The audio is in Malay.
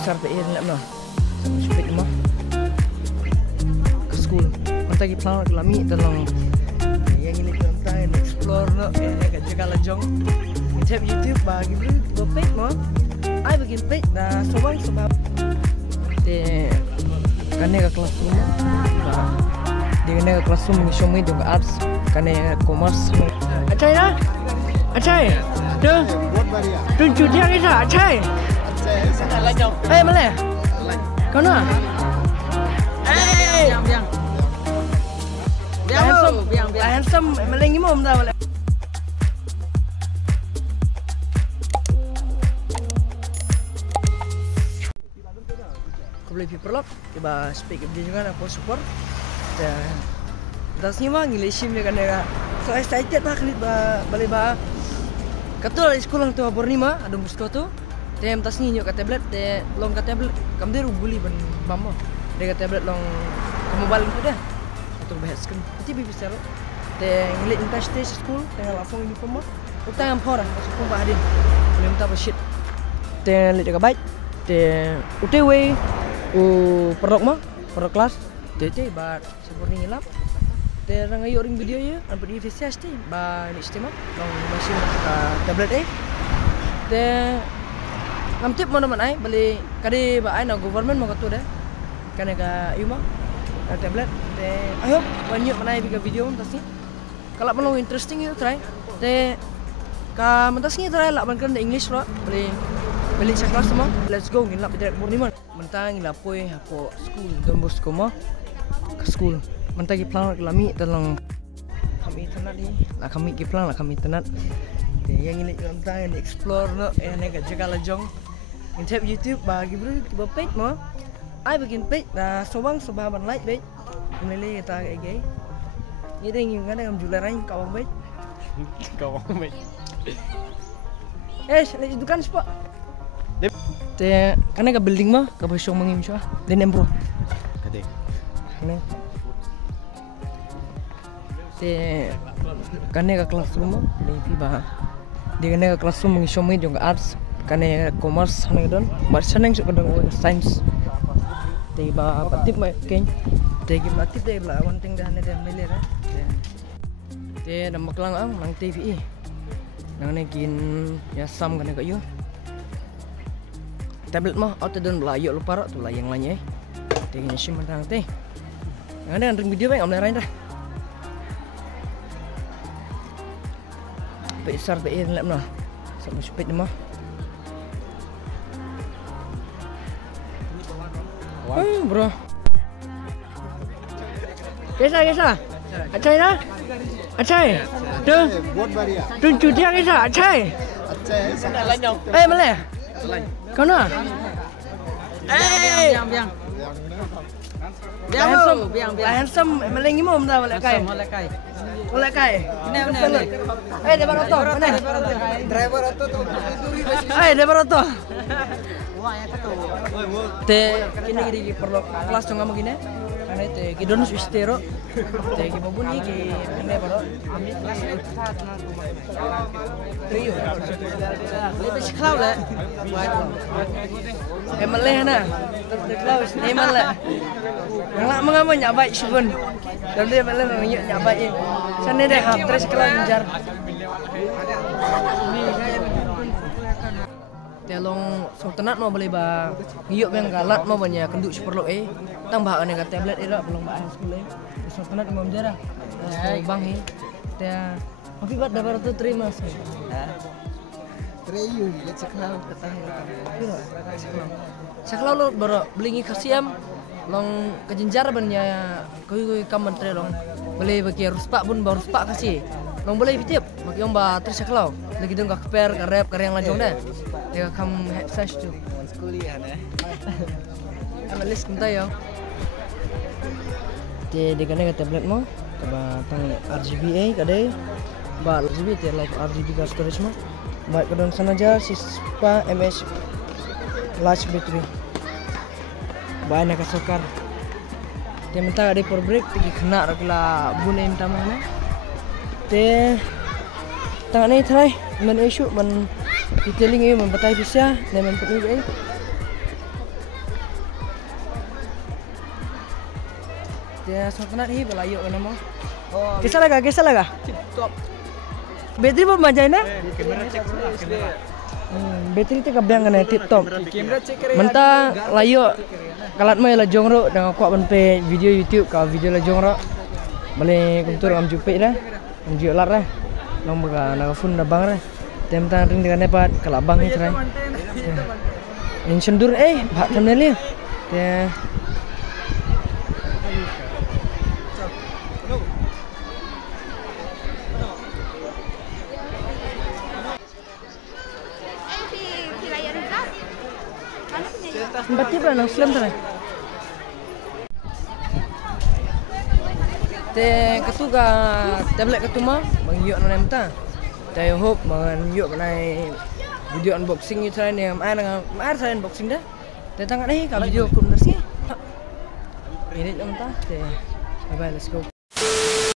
besar pe nak no. Speak mo. Ke school. Manta gi plan ke lami tolong yang ini kita explore no ke jaga lajong. Tap YouTube bagi bro page mo. Ai bikin page dah sobang sebab de kane ke classroom. Di kane ke classroom ni shomi dong arts kane commerce. Acai dah. Acai. Tuh. Tunjuk dia kita acai. Eh mana? Kau nak? Eh, biang. Handsome, melenggi mau dah boleh. Kau boleh perlok, kita speak dia juga nak support. Dan semua ngilesim dia kan dia. So excited lah kali balik bah. Katul di sekolah tu Purnima, ada musko tu. Dia tas ni nyok ke tablet, dia long ke tablet. Kamu dia ruguli ban bamo. Dia ke tablet long ke mobile tu dah. Atau bahas kan. Nanti bibi sel. Dia ngelit entah stage school, tengah langsung uniform. Utang yang pora, masuk pun bahadin. Dia minta shit. Dia ngelit jaga baik. Dia UTW, perok mah, perok kelas. Dia bat seperti ngilap. Dia orang ayo ring video ya, nampak di VCS tu. Ba ni sistem long masih tablet Dia ngam tip mana mana beli kadi ba ai na government mo katu dah kana ka yuma ka tablet de ayo banyak mana biga video tas ni kalau mau interesting you try de ka mentas ni try lah ban English lo beli kelas semua let's go ngilap direct Purnima mentang ngilap poi hapo school Don Bosco mo ke school mentang gi plan lami tolong kami tenat ni lah kami gi plan lah kami tenat yang ini mentang explore no yang nak jaga lajong. Tap YouTube bagi bro page mo. Ai bikin page dah sobang sebaban like page. Mulai kita kayak ini dia yang kadang jualan kawang page. Kawang page. Itu kan spot. Te karena ke building mah ke bosong mengim sya. Dan bro. Kade. Ne. Te karena ke classroom mah lebih bah. Di karena ke classroom mengisomai juga arts. Kane commerce hang don bar seneng su kadang science te ba patip ma ken te gi matip de la one thing dah ne de mele ra te nam maklang ang nang TV nang ne kin ya sam kane ka yo tablet mah auto don bla yo lupa tu lah yang lainnya te gi sim tang te nang ada ring video bae om lain dah besar be en lap nah sama speed mah bro. Kesa. Acai dah. Acai. Tuh. Tunjuk dia kesa. Acai. Eh mana? Kau nak? Eh. Biang. Handsome. Melenggi mau dah boleh kai. Boleh kai. Ini. Eh depan auto. Mana? Driver auto tu. Depan auto. Te kini di perlu kelas tu ngam gini, karena te kidon swistero, te kita bunyi ki ini baru ambil kelas trio, lebih sekolah lah, emaleh na, terkelas emaleh, yang lama mengamu nyabai sebun, dan dia emaleh nyabai, sana deh terus sekolah menjar. Telong sultanat mau beli ba ngiyuk yang galat mau banyak kenduk superlo tambah ane ka tablet era belum ba sekolah sultanat mau menjarah bang dia tapi buat dapat tu terima sih triyu lihat sekolah sekolah lo baru beli kasiam long kejenjar banyak koi kaman long beli bagi ruspak pun baru ruspak kasih long boleh fitip bagi om ba terus sekolah lagi dong ka per ka rap ka yang lanjong dah dia kamu headset tu. Kuliah dah. Analis kita ya. Dia kena ke tablet mo, coba tang RGBA kade, ba RGB dia like RGB ka storage mo. Baik kedon sana aja sispa MS large battery. Ba nak sokar. Dia minta ada power break tigi kena rakla bune minta mana. Dia tangan ni try men issue men detailing ini membatai bisa dan memperlukan Dia sokna hi belayo kan mo. Oh, Kisah laga. tip top. Bateri pun majain na. Kamera cek dulu lah, kamera. Bateri tu kabyang kan tip top. Kamera cek kere. Menta layo kalat mo la jongro dengan kuat ban pe video YouTube ka video la jongro. Bale kumtur am jupe dah. Am jual lar dah. Long baga na phone na bang dah. Tem tan ring dengan nepat kalabang ni try. Insun dur bak thumbnail dia. Baca pula nang Islam tu. Te ketuga tablet ketuma bang yuk nang mta. Te hope bang yuk nai video unboxing ni try ni mai nang mai try unboxing dah. Te tangkat ni ka video aku bersih. Ini nang ta. Te bye bye, let's go.